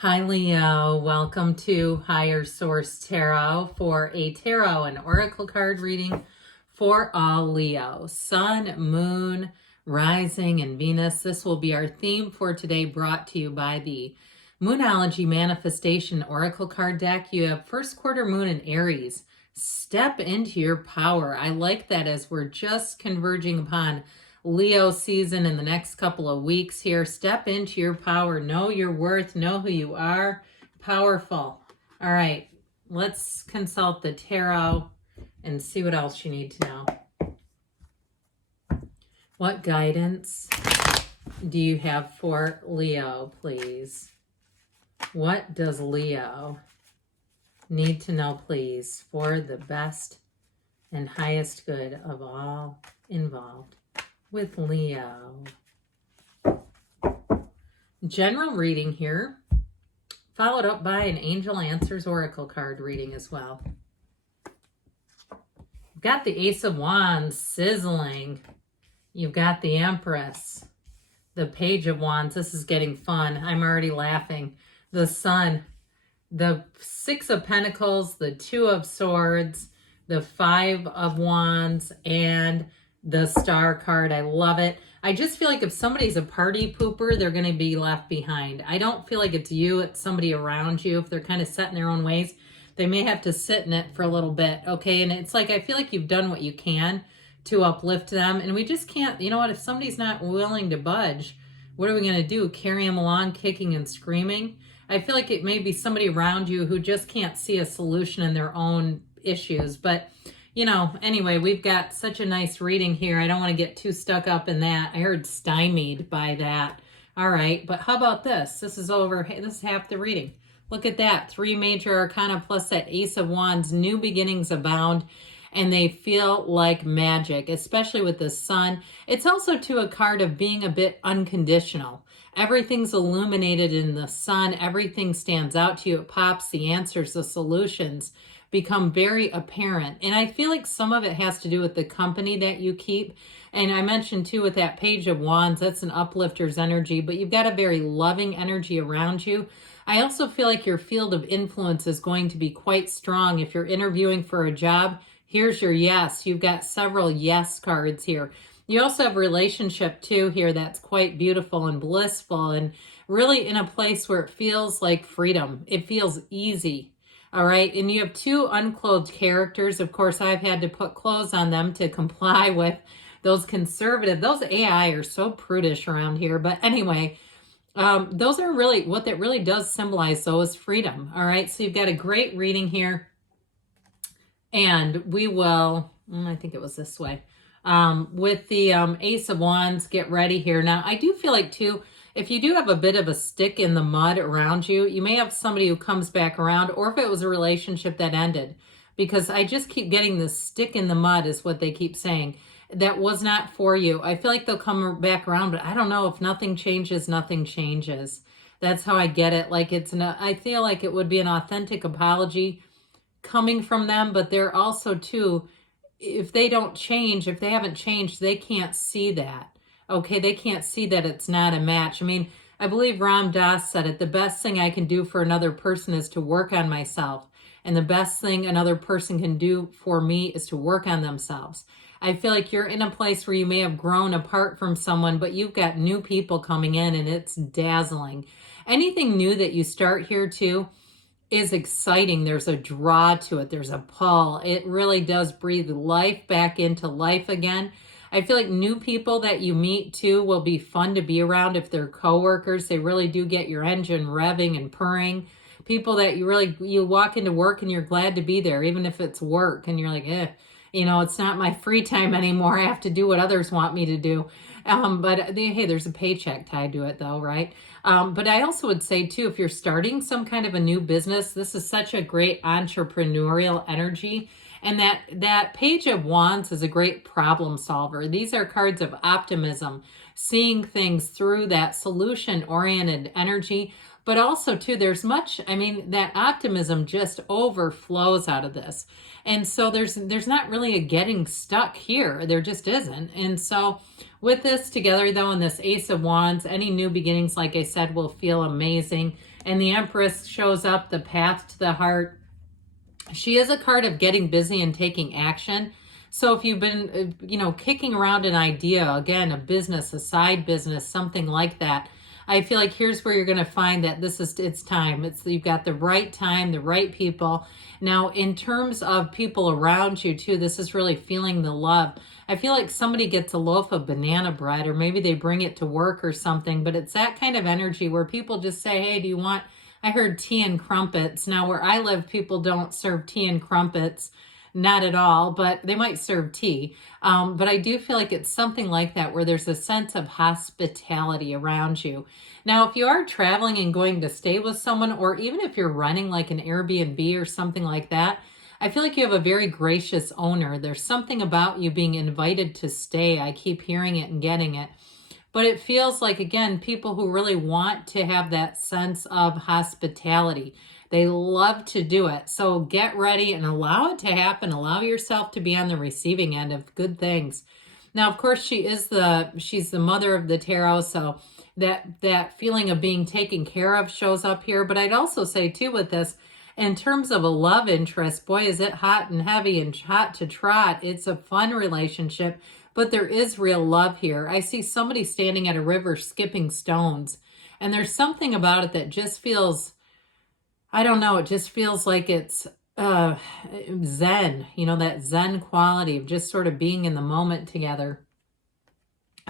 Hi, Leo. Welcome to Higher Source Tarot for a tarot and oracle card reading for all Leo. Sun, Moon, Rising, and Venus. This will be our theme for today, brought to you by the Moonology Manifestation Oracle card deck. You have first quarter moon in Aries. Step into your power. I like that as we're just converging upon Leo season in the next couple of weeks here. Step into your power. Know your worth. Know who you are. Powerful. All right. Let's consult the tarot and see what else you need to know. What guidance do you have for Leo, please? What does Leo need to know, please, for the best and highest good of all involved? With Leo. General reading here, followed up by an Angel Answers Oracle card reading as well. You've got the Ace of Wands sizzling. You've got the Empress, the Page of Wands. This is getting fun. I'm already laughing. The Sun, the Six of Pentacles, the Two of Swords, the Five of Wands, and the Star card. I love it. I just feel like if somebody's a party pooper, they're going to be left behind. I don't feel like it's you, it's somebody around you. If they're kind of set in their own ways, they may have to sit in it for a little bit, okay? And it's like, I feel like you've done what you can to uplift them, and we just can't, you know what, if somebody's not willing to budge, what are we going to do? Carry them along kicking and screaming? I feel like it may be somebody around you who just can't see a solution in their own issues, but you know, anyway, we've got such a nice reading here. I don't want to get too stuck up in that. I heard stymied by that. All right, but how about this? This is over. This is half the reading. Look at that. 3 major arcana plus that Ace of Wands. New beginnings abound, and they feel like magic, especially with the Sun. It's also, too, a card of being a bit unconditional. Everything's illuminated in the Sun. Everything stands out to you. It pops. The answers, the solutions become very apparent. And I feel like some of it has to do with the company that you keep. And I mentioned too with that Page of Wands, that's an uplifter's energy, but you've got a very loving energy around you. I also feel like your field of influence is going to be quite strong. If you're interviewing for a job, here's your yes. You've got several yes cards here. You also have a relationship too here that's quite beautiful and blissful and really in a place where it feels like freedom. It feels easy. All right, and you have 2 unclothed characters. Of course, I've had to put clothes on them to comply with those conservative. Those AI are so prudish around here. But anyway, those are really, what that really does symbolize, though, is freedom. All right, so you've got a great reading here. And we will, I think it was this way, with the Ace of Wands, get ready here. Now, I do feel like, too, if you do have a bit of a stick in the mud around you, you may have somebody who comes back around, or if it was a relationship that ended, because I just keep getting this stick in the mud is what they keep saying. That was not for you. I feel like they'll come back around, but I don't know, if nothing changes, nothing changes. That's how I get it. Like I feel like it would be an authentic apology coming from them, but they're also too, if they don't change, if they haven't changed, they can't see that. Okay, they can't see that it's not a match. I mean, I believe Ram Dass said it, the best thing I can do for another person is to work on myself. And the best thing another person can do for me is to work on themselves. I feel like you're in a place where you may have grown apart from someone, but you've got new people coming in and it's dazzling. Anything new that you start here too is exciting. There's a draw to it. There's a pull. It really does breathe life back into life again. I feel like new people that you meet too will be fun to be around if they're coworkers. They really do get your engine revving and purring. People that you walk into work and you're glad to be there, even if it's work and you're like, you know, it's not my free time anymore. I have to do what others want me to do. But hey, there's a paycheck tied to it though, right? But I also would say too, if you're starting some kind of a new business, this is such a great entrepreneurial energy. And that Page of Wands is a great problem solver. These are cards of optimism, seeing things through that solution-oriented energy. But also too, there's much, I mean, that optimism just overflows out of this. And so there's not really a getting stuck here. There just isn't. And so with this together though, and this Ace of Wands, any new beginnings, like I said, will feel amazing. And the Empress shows up, the path to the heart. She is a card of getting busy and taking action. So if you've been, kicking around an idea, again, a business, a side business, something like that, I feel like here's where you're going to find that it's time. You've got the right time, the right people. Now, in terms of people around you too, this is really feeling the love. I feel like somebody gets a loaf of banana bread, or maybe they bring it to work or something, but it's that kind of energy where people just say, hey, do you want, I heard tea and crumpets. Now, where I live, people don't serve tea and crumpets. Not at all, but they might serve tea. But I do feel like it's something like that where there's a sense of hospitality around you. Now, if you are traveling and going to stay with someone, or even if you're running like an Airbnb or something like that, I feel like you have a very gracious owner. There's something about you being invited to stay. I keep hearing it and getting it. But it feels like, again, people who really want to have that sense of hospitality. They love to do it. So get ready and allow it to happen. Allow yourself to be on the receiving end of good things. Now, of course, she's the mother of the tarot. So that feeling of being taken care of shows up here. But I'd also say too with this, in terms of a love interest, boy, is it hot and heavy and hot to trot. It's a fun relationship, but there is real love here. I see somebody standing at a river skipping stones, and there's something about it that just feels, I don't know, it just feels like it's zen, that zen quality of just sort of being in the moment together.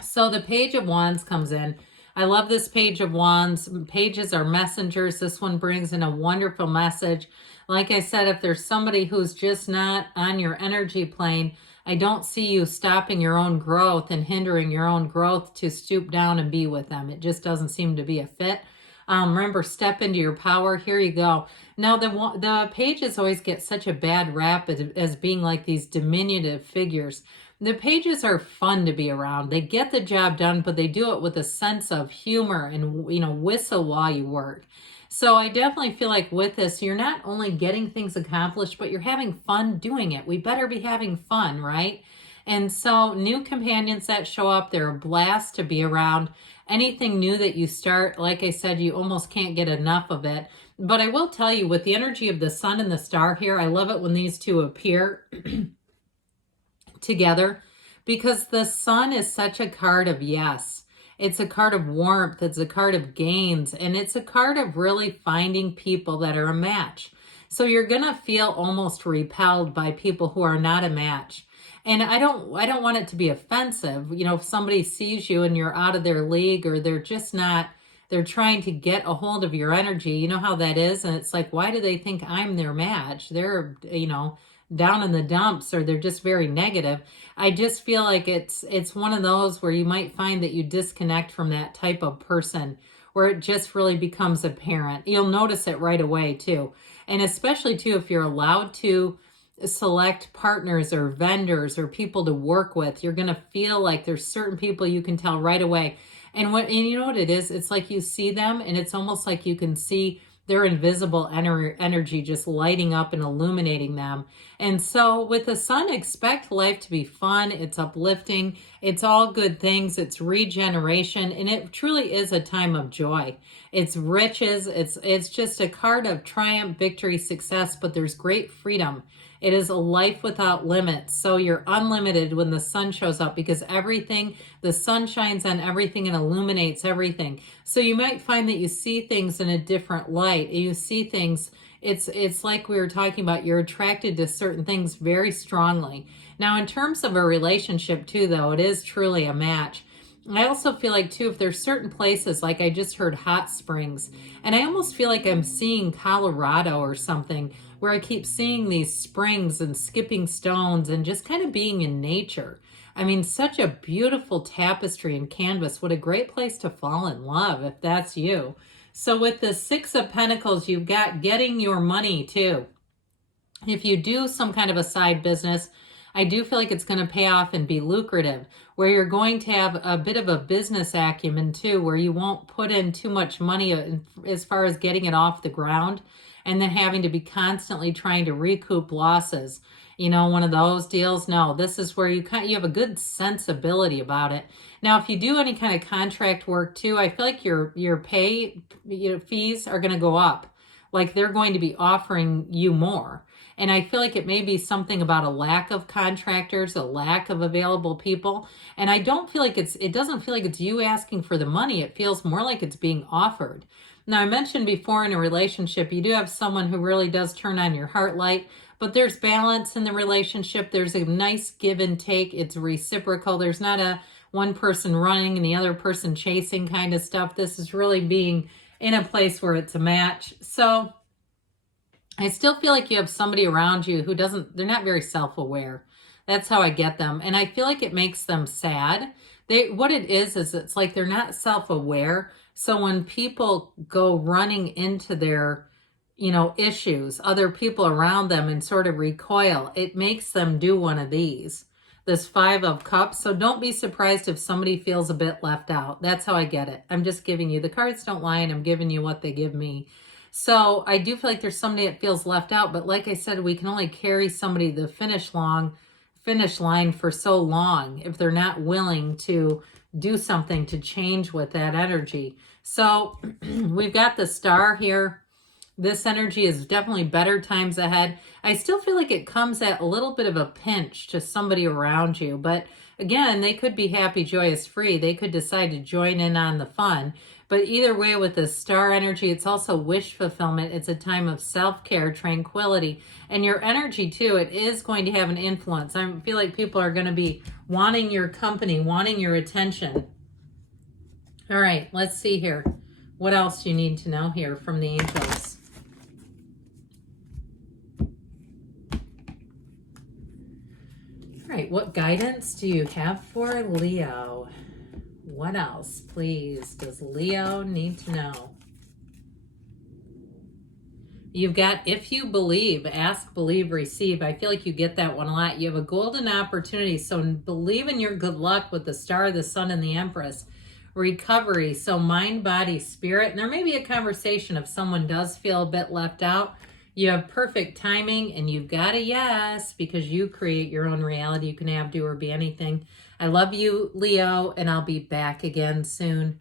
So the Page of Wands comes in. I love this Page of Wands. Pages are messengers. This one brings in a wonderful message. Like I said, if there's somebody who's just not on your energy plane, I don't see you stopping your own growth and hindering your own growth to stoop down and be with them. It just doesn't seem to be a fit. Remember, step into your power. Here you go. Now, the pages always get such a bad rap as being like these diminutive figures. The pages are fun to be around. They get the job done, but they do it with a sense of humor and, whistle while you work. So I definitely feel like with this, you're not only getting things accomplished, but you're having fun doing it. We better be having fun, right? And so new companions that show up, they're a blast to be around. Anything new that you start, like I said, you almost can't get enough of it. But I will tell you, with the energy of the sun and the star here, I love it when these two appear together, because the sun is such a card of yes. It's a card of warmth. It's a card of gains. And it's a card of really finding people that are a match. So you're going to feel almost repelled by people who are not a match. And I don't want it to be offensive. If somebody sees you and you're out of their league, or they're just not, they're trying to get a hold of your energy. You know how that is? And it's like, why do they think I'm their match? They're, down in the dumps, or they're just very negative. I just feel like it's one of those where you might find that you disconnect from that type of person, where it just really becomes apparent. You'll notice it right away too. And especially too, if you're allowed to select partners or vendors or people to work with, you're going to feel like there's certain people you can tell right away. And you know what it is? It's like you see them, and it's almost like you can see their invisible energy just lighting up and illuminating them. And so with the sun, expect life to be fun. It's uplifting. It's all good things. It's regeneration. And it truly is a time of joy. It's riches. It's just a card of triumph, victory, success, but there's great freedom. It is a life without limits. So you're unlimited when the sun shows up, because the sun shines on everything and illuminates everything. So you might find that you see things in a different light. You see things, it's like we were talking about, you're attracted to certain things very strongly. Now, in terms of a relationship too, though, it is truly a match. I also feel like too, if there's certain places, like I just heard hot springs, and I almost feel like I'm seeing Colorado or something, where I keep seeing these springs and skipping stones and just kind of being in nature. I mean, such a beautiful tapestry and canvas. What a great place to fall in love if that's you. So with the Six of Pentacles, you've got getting your money too. If you do some kind of a side business, I do feel like it's going to pay off and be lucrative, where you're going to have a bit of a business acumen too, where you won't put in too much money as far as getting it off the ground and then having to be constantly trying to recoup losses. You know, one of those deals. No, this is where you have a good sensibility about it. Now, if you do any kind of contract work too, I feel like your pay fees are going to go up. Like they're going to be offering you more. And I feel like it may be something about a lack of contractors, a lack of available people. And I don't feel like it doesn't feel like it's you asking for the money. It feels more like it's being offered. Now, I mentioned before in a relationship, you do have someone who really does turn on your heart light, but there's balance in the relationship. There's a nice give and take. It's reciprocal. There's not a one person running and the other person chasing kind of stuff. This is really being in a place where it's a match. So I still feel like you have somebody around you who they're not very self-aware. That's how I get them. And I feel like it makes them sad. What it is it's like they're not self-aware. So when people go running into their, issues, other people around them and sort of recoil, it makes them do one of these, this 5 of Cups. So don't be surprised if somebody feels a bit left out. That's how I get it. I'm just giving you, the cards don't lie, and I'm giving you what they give me. So I do feel like there's somebody that feels left out, but like I said, we can only carry somebody to the finish line for so long if they're not willing to do something to change with that energy. So we've got the Star here. This energy is definitely better times ahead. I still feel like it comes at a little bit of a pinch to somebody around you, but again, they could be happy, joyous, free. They could decide to join in on the fun. But either way, with the Star energy, it's also wish fulfillment. It's a time of self-care, tranquility, and your energy too. It is going to have an influence. I feel like people are going to be wanting your company, wanting your attention. All right, let's see here. What else do you need to know here from the angels? All right, what guidance do you have for Leo? What else, please, does Leo need to know? You've got, if you believe, ask, believe, receive. I feel like you get that one a lot. You have a golden opportunity. So believe in your good luck with the Star, the Sun, and the Empress. Recovery. So mind, body, spirit. And there may be a conversation if someone does feel a bit left out. You have perfect timing, and you've got a yes, because you create your own reality. You can have, do, or be anything. I love you, Leo, and I'll be back again soon.